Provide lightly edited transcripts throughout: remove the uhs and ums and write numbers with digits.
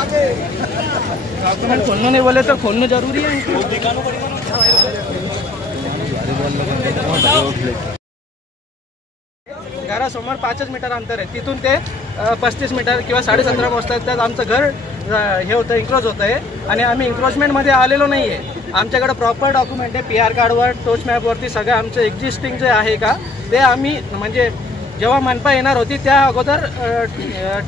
Document खोलना नहीं बोले तो खोलना जरूरी है। घरासमोर 5 मीटर अंतर आहे, तिथून ते 35 मीटर किंवा 17.5 वाजता त्यात आमचं घर हे होतं, इन्क्रोच होतं आहे आणि आम्ही इन्क्रोचमेंटमध्ये आलेलो नाही आहे। आमच्याकडे प्रॉपर डॉक्युमेंट आहे, PR कार्डवर, टोच मॅपवरती सगळं आमचं एक्झिस्टिंग जे आहे का ते आम्ही म्हणजे जेव्हा मनपा येणार होती त्या अगोदर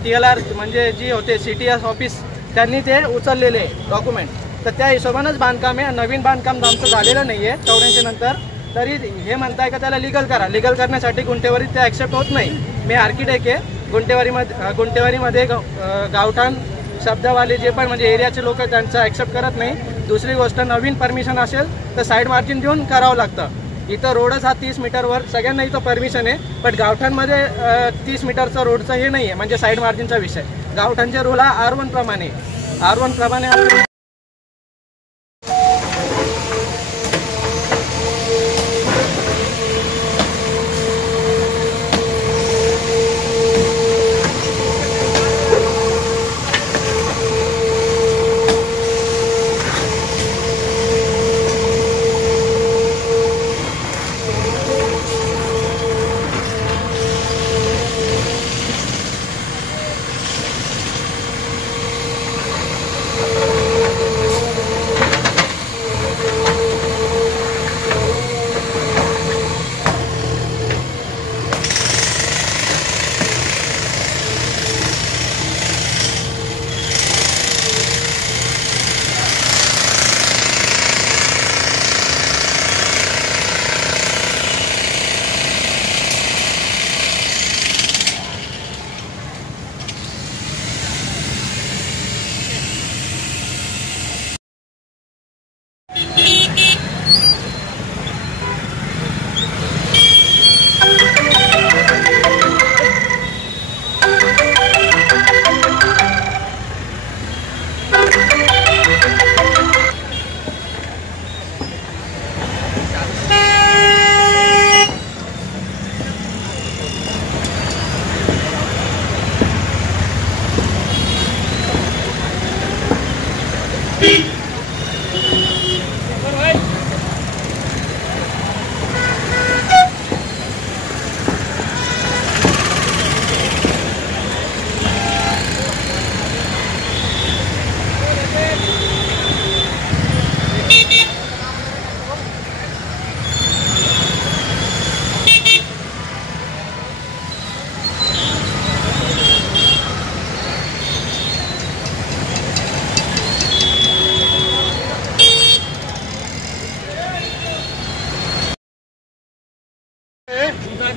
TLR म्हणजे जी होते CTS ऑफिस त्यांनी ते उचललेले डॉक्युमेंट, तर त्या हिशोबानंच बांधकाम आहे। नवीन बांधकाम आमचं झालेलं नाही आहे 84 नंतर, तरी हे म्हणताय का त्याला लिगल करा। लिगल करण्यासाठी गुंटेवारी ते ॲक्सेप्ट होत नाही। मी आर्किटेक्ट आहे, गुंटेवारीमध्ये गावठाण शब्दवाले जे पण म्हणजे एरियाचे लोक त्यांचं ॲक्सेप्ट करत नाही। दुसरी गोष्ट, नवीन परमिशन असेल तर साईड मार्जिन देऊन करावं लागतं। इथं रोडच हा 30 मीटरवर सगळ्यांना इथं परमिशन आहे, पण गावठाणमध्ये 30 मीटरचं रोडचं हे नाही आहे, म्हणजे साईड मार्जिनचा विषय। गावठाणचे रूल हा R1 प्रमाणे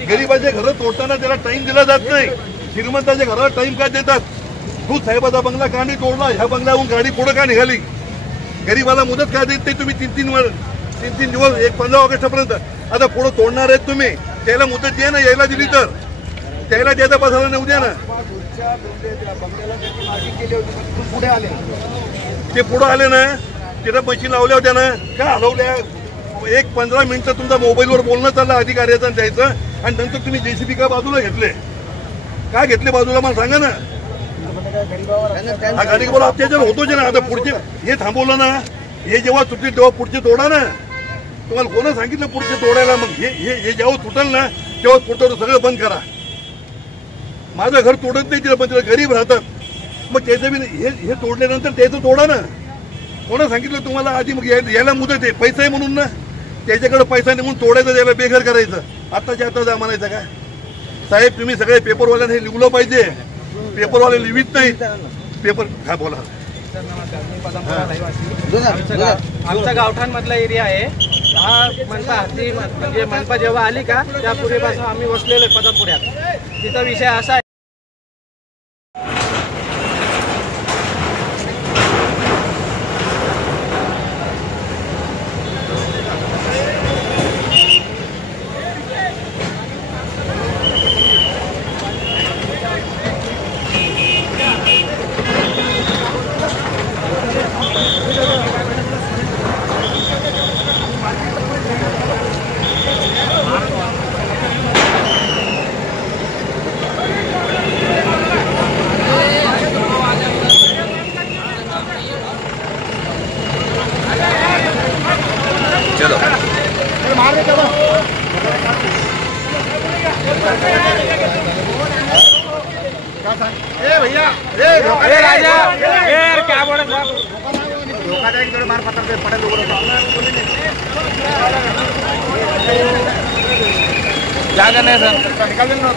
गरीबाचे घर तोडताना त्याला टाइम दिला जात नाही। श्रीमंताच्या घराला टाइम का देतात? तू साहेबाचा बंगला का नाही तोडला? ह्या बंगल्याहून गाडी पुढे का निघाली? गरीबाला मुदत का देत नाही तुम्ही? 3 दिवस 15 ऑगस्टपर्यंत। आता पुढे तोडणार आहेत तुम्ही, त्याला मुदत द्या ना, यायला दिली तर त्याला द्यायचा बसायला नेऊ द्या ना। ते पुढे आले ना, तिथं मशीन लावल्या होत्या ना, का हलवल्या? 15 मिनिटं तुमचा मोबाईलवर बोलणं चाललं अधिकाऱ्याचं द्यायचं, आणि नंतर तुम्ही JCB का बाजूला घेतले? का घेतले बाजूला मला सांगा ना। हा गरीबावर अत्याचार होतोच ना। आता पुढचे हे थांबवलं ना, हे जेव्हा सुटतील तेव्हा पुढचे तोडा ना। तुम्हाला कोणा सांगितलं पुढचे तोडायला? मग हे जेव्हा तुटल ना तेव्हा पुढचं सगळं बंद करा। माझं घर तोडत नाही तिला, पण तिला गरीब राहतात, मग त्याचं बी हे तोडल्यानंतर त्याचं तोडा ना। कोणा सांगितलं तुम्हाला? आधी मग यायला मुदत आहे, पैसा आहे म्हणून ना, त्याच्याकडे पैसा नाही म्हणून तोडायचं, त्याला बेघर करायचं। आताच्या आता जा म्हणायचं का? साहेब तुम्ही सगळे पेपरवाल्यांना हे लिहिलं पाहिजे, पेपरवाले लिहित नाही पेपर। हा बोला। आमचा गावठाणमधला एरिया आहे हा। म्हणजे मनपा जेव्हा आली का त्या पूर्वीपासून आम्ही बसलेलो पदापुऱ्यात। तिथं विषय असा आहे, क्या करना है सर? निकाल देना